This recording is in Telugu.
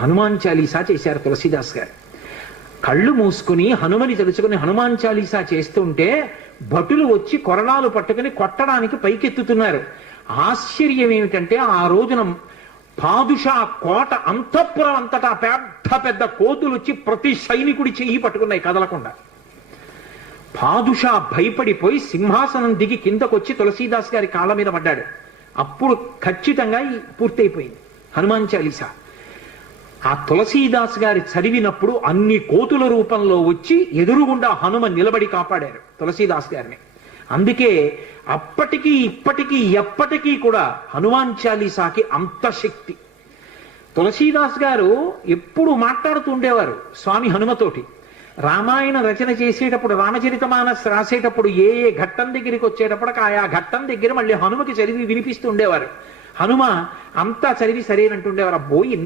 హనుమాన్ చాలీసా చేశారు తులసీదాస్ గారు. కళ్ళు మూసుకుని హనుమని తెలుసుకుని హనుమాన్ చాలీసా చేస్తుంటే భటులు వచ్చి కొరడాలు పట్టుకుని కొట్టడానికి పైకెత్తుతున్నారు. ఆశ్చర్యం ఏమిటంటే ఆ రోజున పాదుషా కోట అంతఃపురం అంతటా పెద్ద పెద్ద కోతులు వచ్చి ప్రతి సైనికుడి చెయ్యి పట్టుకున్నాయి కదలకుండా. పాదుషా భయపడిపోయి సింహాసనం దిగి కిందకొచ్చి తులసీదాస్ గారి కాళ్ళ మీద పడ్డాడు. అప్పుడు ఖచ్చితంగా పూర్తయిపోయింది హనుమాన్ చాలీసా. ఆ తులసీదాస్ గారి చదివినప్పుడు అన్ని కోతుల రూపంలో వచ్చి ఎదురుగుండా హనుమ నిలబడి కాపాడారు తులసీదాస్ గారిని. అందుకే అప్పటికీ ఇప్పటికీ ఎప్పటికీ కూడా హనుమాన్ చాలీసాకి అంత శక్తి. తులసీదాస్ గారు ఎప్పుడు మాట్లాడుతూ ఉండేవారు స్వామి హనుమతోటి. రామాయణ రచన చేసేటప్పుడు రామచరితమానస్ రాసేటప్పుడు ఏ ఏ ఘట్టం దగ్గరికి వచ్చేటప్పటికి ఆయా ఘట్టం దగ్గర మళ్ళీ హనుమకి చదివి వినిపిస్తూ ఉండేవారు. హనుమ అంతా చదివి సరేనంటుండేవారు. అబ్బో